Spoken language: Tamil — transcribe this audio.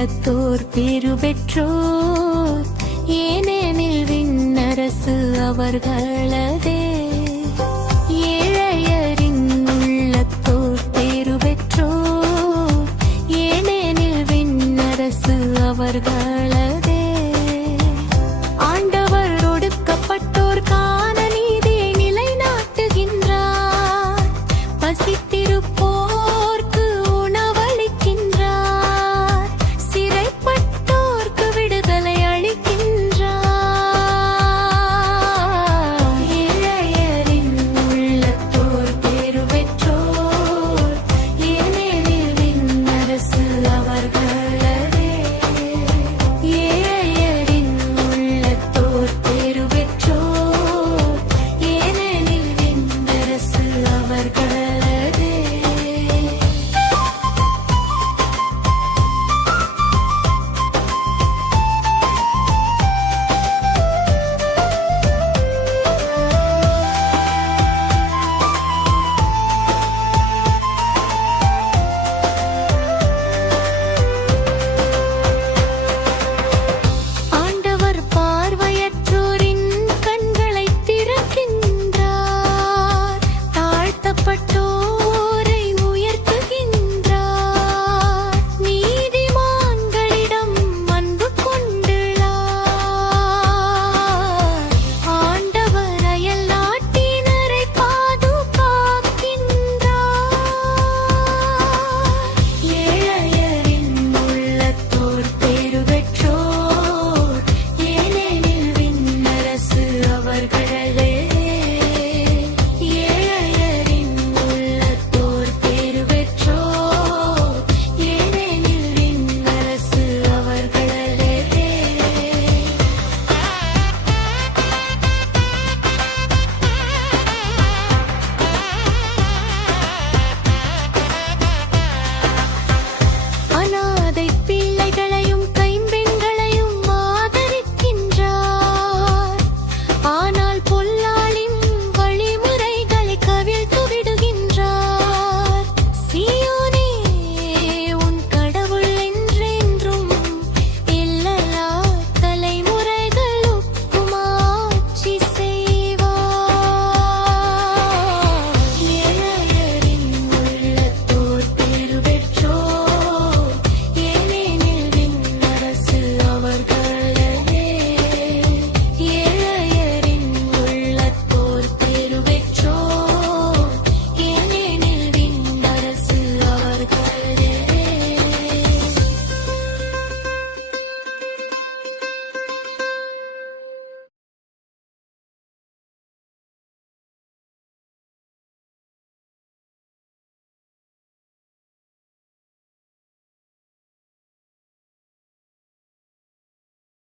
உலகத்தோர் பேரு பெற்றோர் ஏனெனில் விண்ணரசு அவர்களதே.